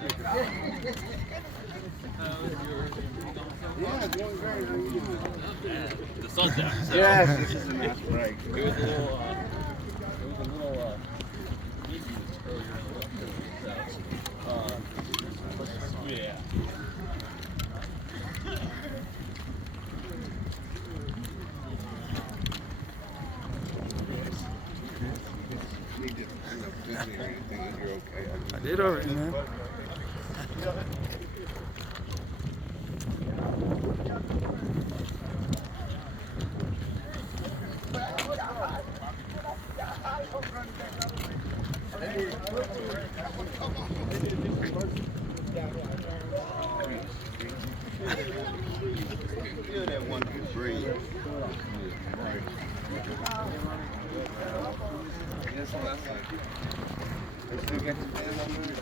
Yeah, doing great. How you doing? The sun's out. So. Yes, this is a nice break. It was a little, easy earlier in the week. So, yeah. I did all right, man. Feel that one good breeze. That's what I said. They still got the band on there?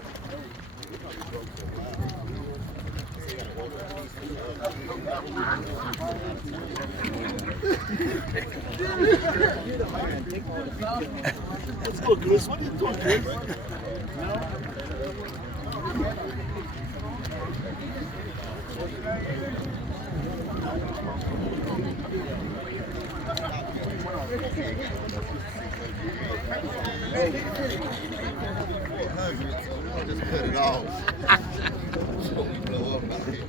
Let's go, Chris. What are you doing, Chris? Just cut it off. So we blow up out here.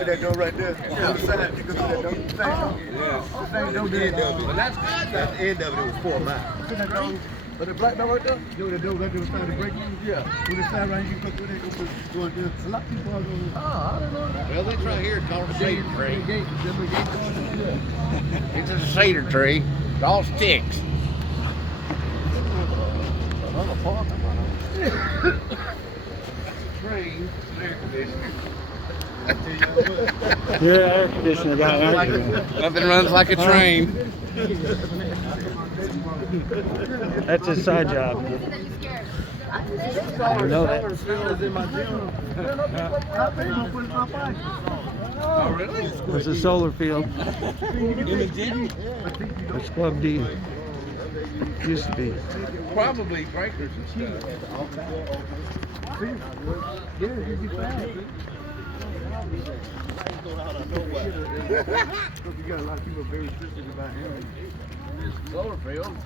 That door right there. Yeah. The side, you can see that door. Same door there. But that's good. At the end of it, it was 4 miles. See that door? But the black door right there? You know the door right there was trying to break in? Yeah. When the side right, you can put it going there. A lot of people are going. Oh, I don't know that. Well, this right here is called a cedar tree. The gate going there. It's a cedar tree. It all sticks. Another park. Train, air conditioner. Yeah, air conditioner guy. Nothing runs like a train. That's his side job. I know that. Oh, really? It's a solar field. In the gym? It's Club D. Used to be. Probably breakers and stuff. You got a lot of people very interested about him. Solar field.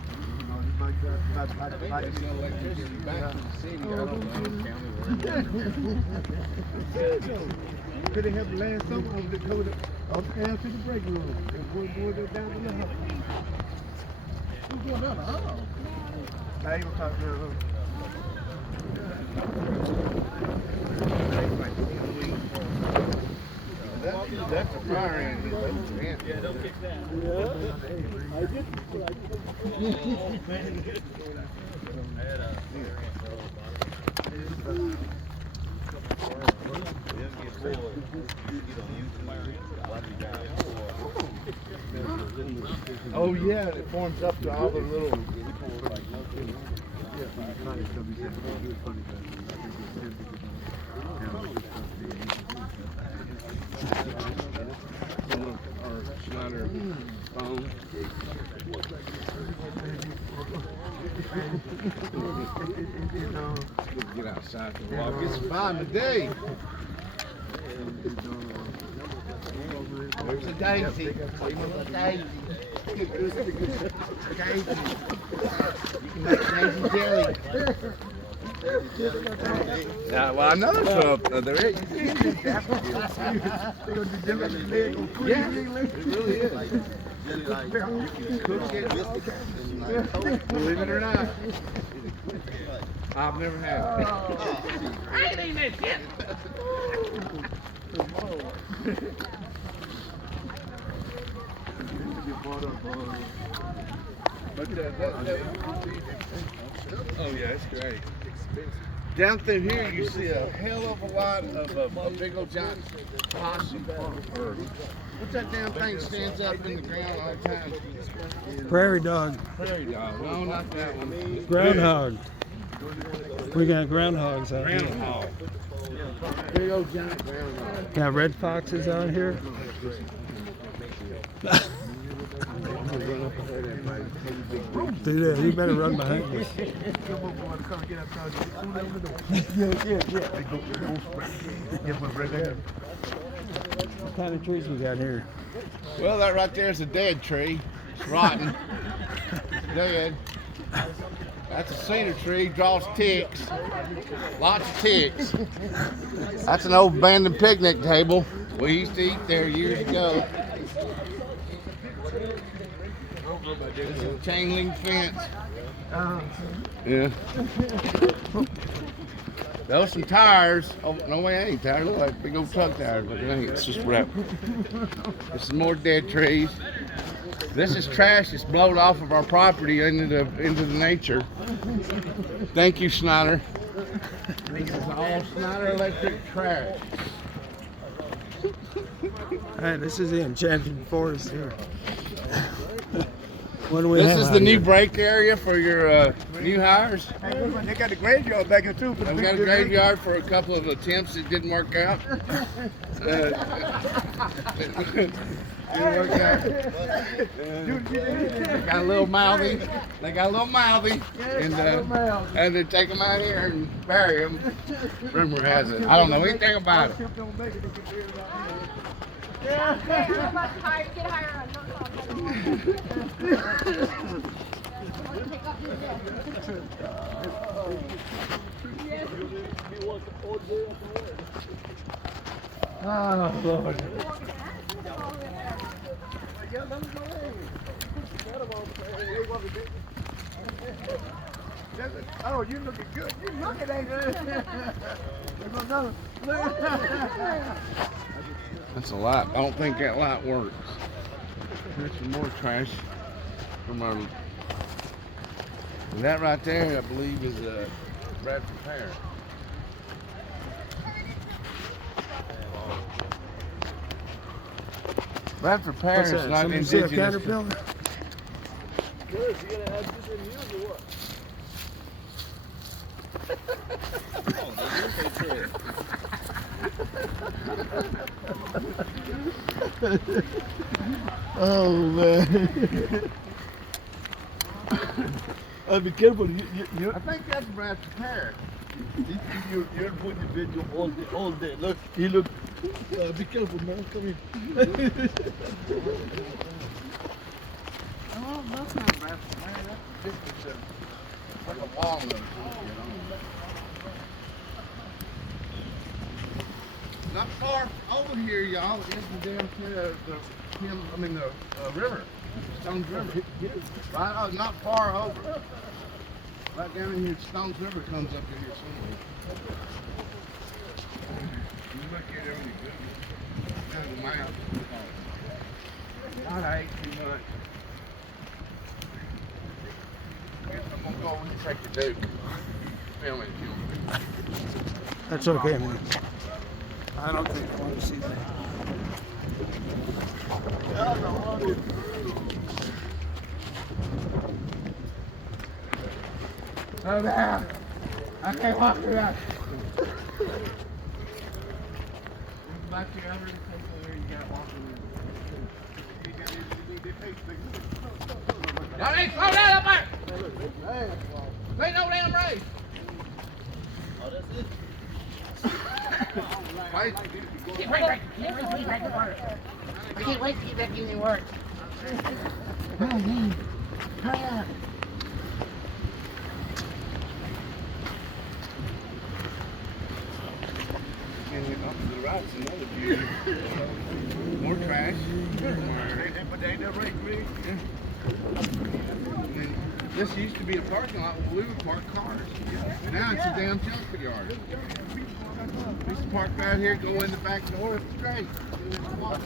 Could they have the last summer of the code of the air to the break room? And going down to the hall. Who's going down the hall? I ain't gonna talk to her. That's the fire engine. Yeah, don't kick that. Yeah. I did. I had a Oh yeah, it forms up to all the little. Schneider phone. Get outside for a walk. Get some fun today. There's a daisy. A daisy. Daisy. You can make daisy jelly. Yeah, well, I know so. There is. Yeah, it really is. Believe it or not, I've never had it. I ain't eating that shit. Oh yeah, it's great. Down through here, you see a hell of a lot of a big old giant possum. Or what's that damn thing stands up in the ground all the time? Prairie dog. Prairie dog. No, not that one. Groundhog. We got groundhogs out here. Groundhog. Big old giant groundhog. Got red foxes out here. Do that. You better run behind us. What kind of trees we got here? Well, that right there is a dead tree. It's rotten. Dead. That's a cedar tree, draws ticks. Lots of ticks. That's an old abandoned picnic table. We used to eat there years ago. This is a chain link fence. Yeah. Those some tires. Oh, no way, ain't tires. Look like big old truck tires, but it ain't. It's just wrap. There's some more dead trees. This is trash that's blowed off of our property into the nature. Thank you, Snyder. This is all Snyder Electric trash. Alright, this is the enchanted forest here. What do we This have is out the new here? break area for your new hires. They got the graveyard back here too. We've got a graveyard for a couple of attempts that didn't work out. Didn't work out. They got a little mouthy. And they take them out here and bury them. Rumor has it. I don't know anything about it. Oh, Lord. Oh, you looking good. You looking ain't good. That's a lot. I don't think that light works. There's some more trash from our. And that right there, I believe, is a Bradford pear. Bradford pear What's is that? not Somebody see a indigenous. caterpillar? Good, you gotta add this in here or what? Oh man. Be careful. You I think that's Bradford pear. you're putting the video all day. Look, he look. Be careful, man. Come here. Oh, that's not Bradford pear. That's just like a walnut, you know. Not far over here, y'all, is the damn river, Stones River. Right, not far over. Right down in here, Stones River comes up to here somewhere. You look at it on your Google. There's a map. God, I ate too much. I guess I'm gonna go over and check the Duke. Film it, you know. That's okay, man. I don't think I want to see that. Oh, there. I can't walk through that. Back to your other place where you got walking. Y'all ain't slow down up there. They no damn race. Oh, that's it. Wait. Can't wait to work. I can't wait to get back in work. That's another view. More trash. But they ain't never raped me. And this used to be a parking lot where we would park cars. Now it's a damn junkyard. We used to park right here, go in the back door. It's great.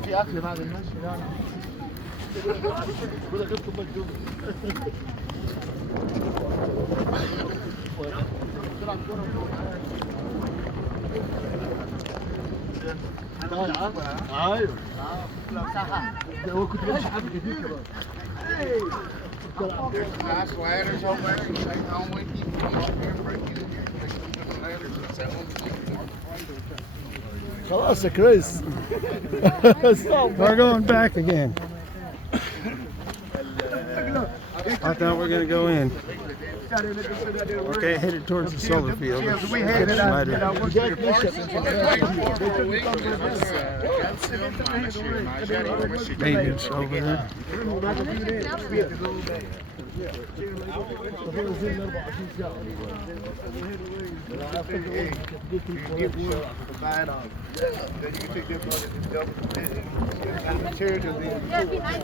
في اكل بعد المشي يعني. بدك تطلب مجنون. ايوه هو كنت بمشي حبه كتير كمان. There's some nice ladders over there. You take home with you. Come up here, break in here, take some ladders and sell them. خلاص يا كريس. We're going back again. I thought we were going to go in. Okay, headed towards the solar field. We headed out. Maintenance over there. That'd be nice.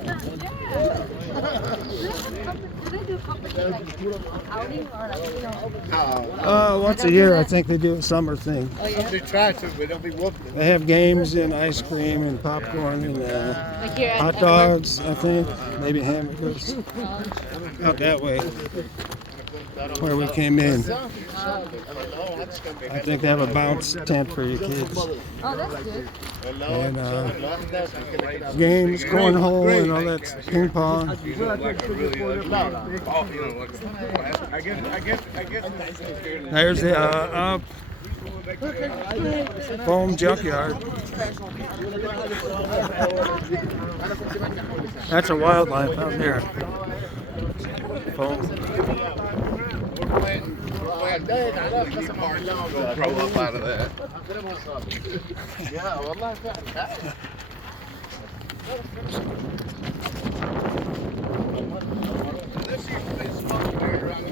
Do they do competition like outing or like, you know, over? Once a year, I think they do a summer thing. Oh yeah. They try to, but they'll be whooping. They have games and ice cream and popcorn and Like here hot at dogs, I think. Maybe hamburgers. Out that way, where we came in. I think they have a bounce tent for your kids. Oh, that's good. And games, cornhole, and all that ping pong. There's the foam junkyard. That's a wildlife out there. Foam. Grow up out of that. This used to be a smoking area right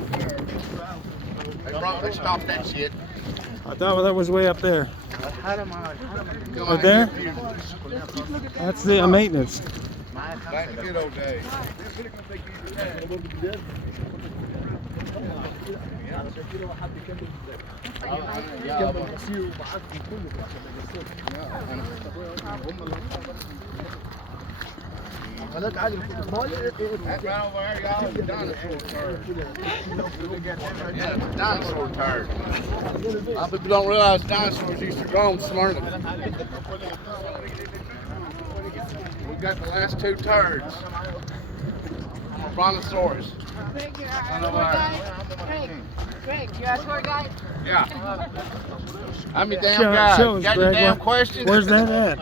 there. They stopped that shit. I thought that was way up there. Right there? That's the maintenance. Back in the good old days. That right over there, y'all, is a dinosaur turd. Yeah, it's a dinosaur turd. A lot of people don't realize dinosaurs used to grow in Smyrna. We've got the last two turds. Brontosaurus. Greg, you're our tour guide. Greg, you're our tour guide. Yeah. I'm your damn guy. Show us, Got your Greg. damn questions? Where's that at?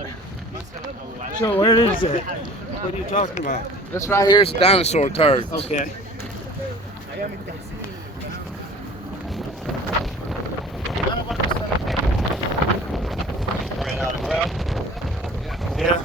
So where is it? What are you talking about? This right here is dinosaur turds. Okay. Yeah.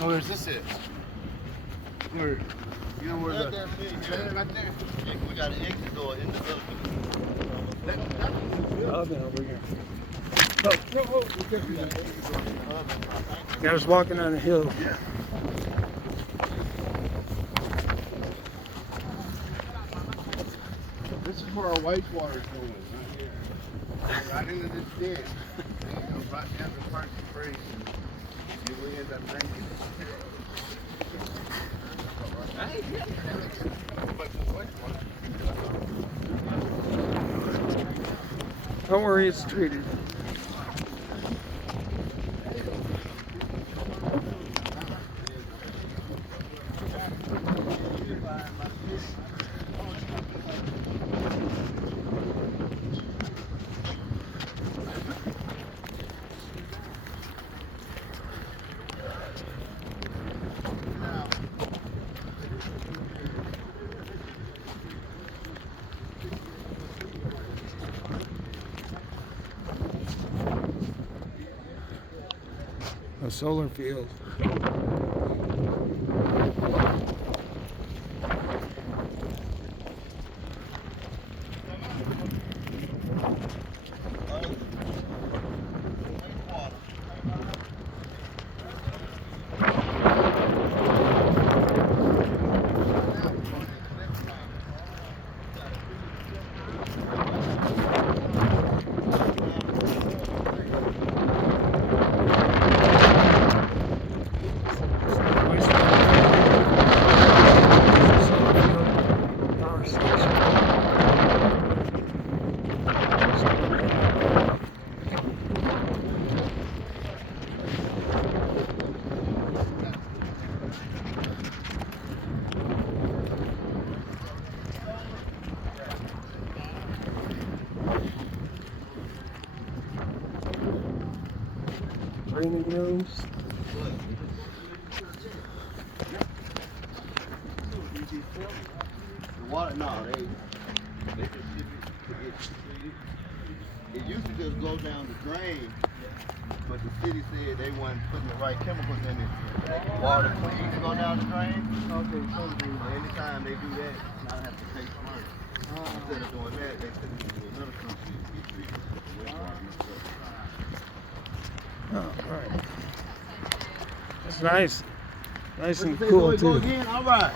Oh, where's this is? Where? You know where the... Right there. We got an exit door in the building. Oven over here. Guys walking on a hill. This is where our wastewater is going, right here. Right into this ditch. And it goes right down to Percy Creek. And we end up drinking it. Don't worry, it's treated. A solar field. Power station. Training rooms. The water, no, they just it used to just go down the drain, but the city said they wasn't putting the right chemicals in it. Make the water clean to go down the drain. Okay, so anytime they do that, I have to pay for money. Instead of doing that, they send it to another company to be treated. Oh, alright. That's nice. Nice and Go cool too. again? All right.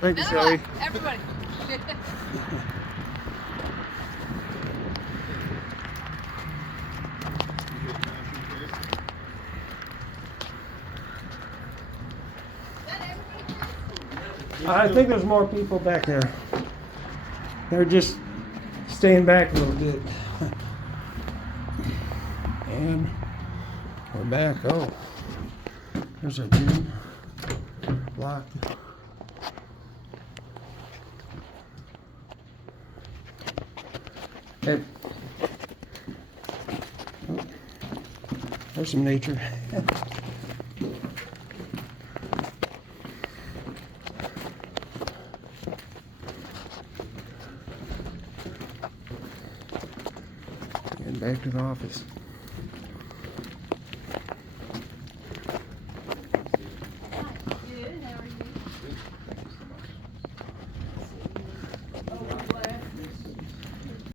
Thank you, Sally. Everybody. I think there's more people back there. They're just staying back a little bit. And we're back. Oh, there's our gym. Locked. Hey. Oh, there's some nature. And back to the office.